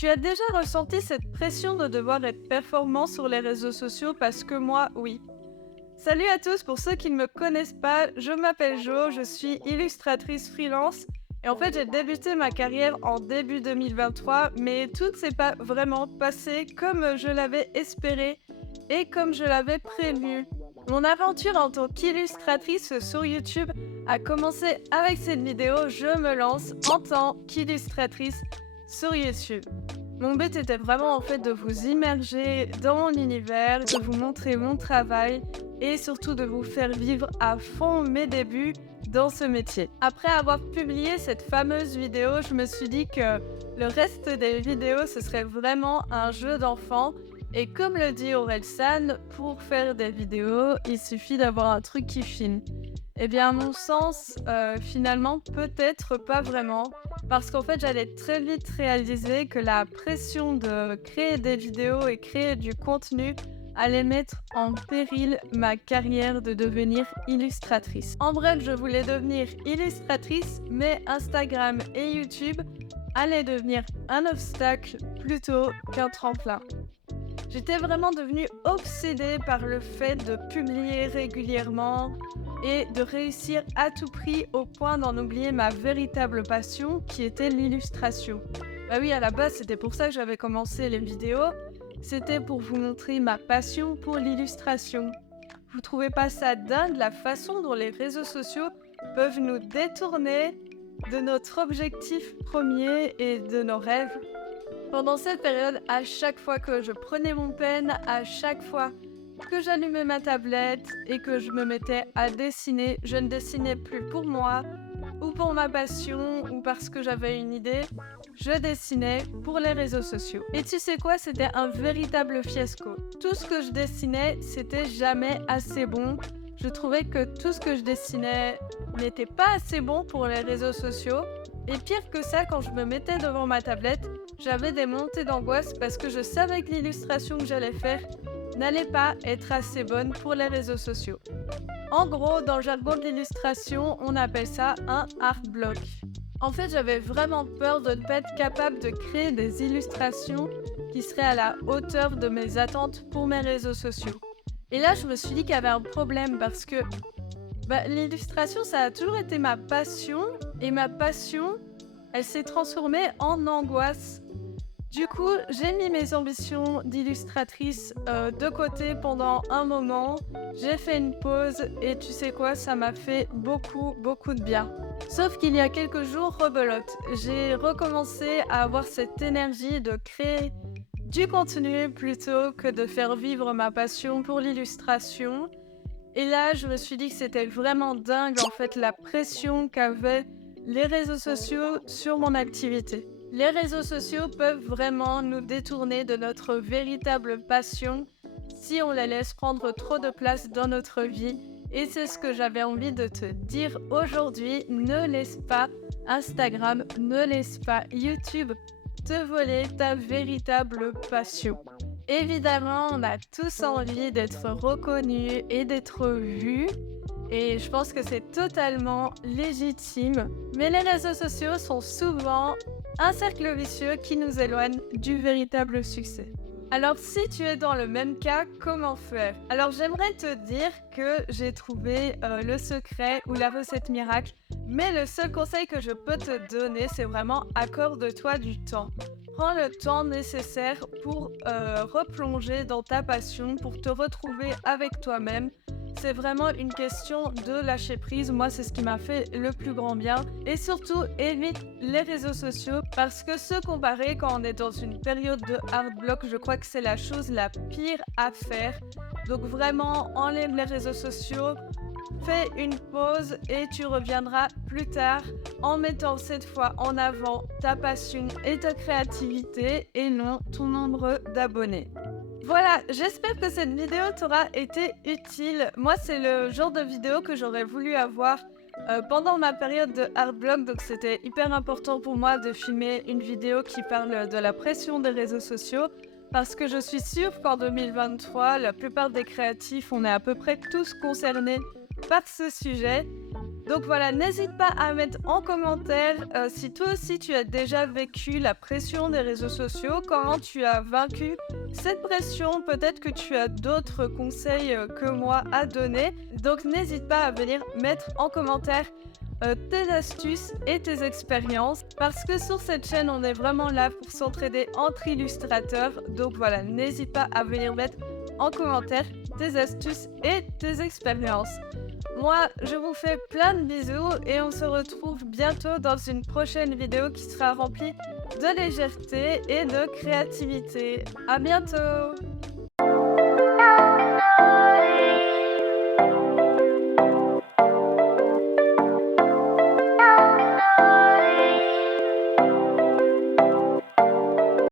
Tu as déjà ressenti cette pression de devoir être performant sur les réseaux sociaux parce que moi, oui. Salut à tous, pour ceux qui ne me connaissent pas, je m'appelle Jo, je suis illustratrice freelance et en fait j'ai débuté ma carrière en début 2023 mais tout ne s'est pas vraiment passé comme je l'avais espéré et comme je l'avais prévu. Mon aventure en tant qu'illustratrice sur YouTube a commencé avec cette vidéo. Je me lance en tant qu'illustratrice sur YouTube. Mon but était vraiment en fait de vous immerger dans mon univers, de vous montrer mon travail et surtout de vous faire vivre à fond mes débuts dans ce métier. Après avoir publié cette fameuse vidéo, je me suis dit que le reste des vidéos, ce serait vraiment un jeu d'enfant. Et comme le dit Orelsan, pour faire des vidéos, il suffit d'avoir un truc qui filme. Eh bien, à mon sens, finalement, peut-être pas vraiment. Parce qu'en fait, j'allais très vite réaliser que la pression de créer des vidéos et créer du contenu allait mettre en péril ma carrière de devenir illustratrice. En bref, je voulais devenir illustratrice, mais Instagram et YouTube allaient devenir un obstacle plutôt qu'un tremplin. J'étais vraiment devenue obsédée par le fait de publier régulièrement et de réussir à tout prix au point d'en oublier ma véritable passion qui était l'illustration. Bah oui, à la base, c'était pour ça que j'avais commencé les vidéos. C'était pour vous montrer ma passion pour l'illustration. Vous trouvez pas ça dingue la façon dont les réseaux sociaux peuvent nous détourner de notre objectif premier et de nos rêves? Pendant cette période, à chaque fois que je prenais mon pen, à chaque fois que j'allumais ma tablette et que je me mettais à dessiner, je ne dessinais plus pour moi ou pour ma passion ou parce que j'avais une idée, je dessinais pour les réseaux sociaux. Et tu sais quoi, c'était un véritable fiasco. Tout ce que je dessinais, c'était jamais assez bon. Je trouvais que tout ce que je dessinais n'était pas assez bon pour les réseaux sociaux. Et pire que ça, quand je me mettais devant ma tablette, j'avais des montées d'angoisse parce que je savais que l'illustration que j'allais faire n'allait pas être assez bonne pour les réseaux sociaux. En gros, dans le jargon de l'illustration, on appelle ça un art block. En fait, j'avais vraiment peur de ne pas être capable de créer des illustrations qui seraient à la hauteur de mes attentes pour mes réseaux sociaux. Et là, je me suis dit qu'il y avait un problème parce que l'illustration, ça a toujours été ma passion et ma passion, elle s'est transformée en angoisse. Du coup, j'ai mis mes ambitions d'illustratrice de côté pendant un moment. J'ai fait une pause et tu sais quoi, ça m'a fait beaucoup de bien. Sauf qu'il y a quelques jours, rebelote, j'ai recommencé à avoir cette énergie de créer du contenu plutôt que de faire vivre ma passion pour l'illustration. Et là, je me suis dit que c'était vraiment dingue en fait la pression qu'avaient les réseaux sociaux sur mon activité. Les réseaux sociaux peuvent vraiment nous détourner de notre véritable passion si on les laisse prendre trop de place dans notre vie. Et c'est ce que j'avais envie de te dire aujourd'hui. Ne laisse pas Instagram, ne laisse pas YouTube te voler ta véritable passion. Évidemment, on a tous envie d'être reconnus et d'être vus. Et je pense que c'est totalement légitime. Mais les réseaux sociaux sont souvent un cercle vicieux qui nous éloigne du véritable succès. Alors si tu es dans le même cas, comment faire? Alors j'aimerais te dire que j'ai trouvé le secret ou la recette miracle, mais le seul conseil que je peux te donner, c'est vraiment accorde-toi du temps. Prends le temps nécessaire pour replonger dans ta passion, pour te retrouver avec toi-même. C'est vraiment une question de lâcher prise. Moi, c'est ce qui m'a fait le plus grand bien. Et surtout, évite les réseaux sociaux parce que se comparer quand on est dans une période de hard block, je crois que c'est la chose la pire à faire. Donc vraiment, enlève les réseaux sociaux, fais une pause et tu reviendras plus tard en mettant cette fois en avant ta passion et ta créativité et non ton nombre d'abonnés. Voilà, j'espère que cette vidéo t'aura été utile. Moi, c'est le genre de vidéo que j'aurais voulu avoir pendant ma période de hard block, donc c'était hyper important pour moi de filmer une vidéo qui parle de la pression des réseaux sociaux parce que je suis sûre qu'en 2023, la plupart des créatifs, on est à peu près tous concernés par ce sujet. Donc voilà, n'hésite pas à mettre en commentaire si toi aussi tu as déjà vécu la pression des réseaux sociaux, comment tu as vaincu cette pression, peut-être que tu as d'autres conseils que moi à donner. Donc n'hésite pas à venir mettre en commentaire tes astuces et tes expériences parce que sur cette chaîne on est vraiment là pour s'entraider entre illustrateurs. Donc voilà, n'hésite pas à venir mettre en commentaire tes astuces et tes expériences. Moi, je vous fais plein de bisous et on se retrouve bientôt dans une prochaine vidéo qui sera remplie de légèreté et de créativité. À bientôt!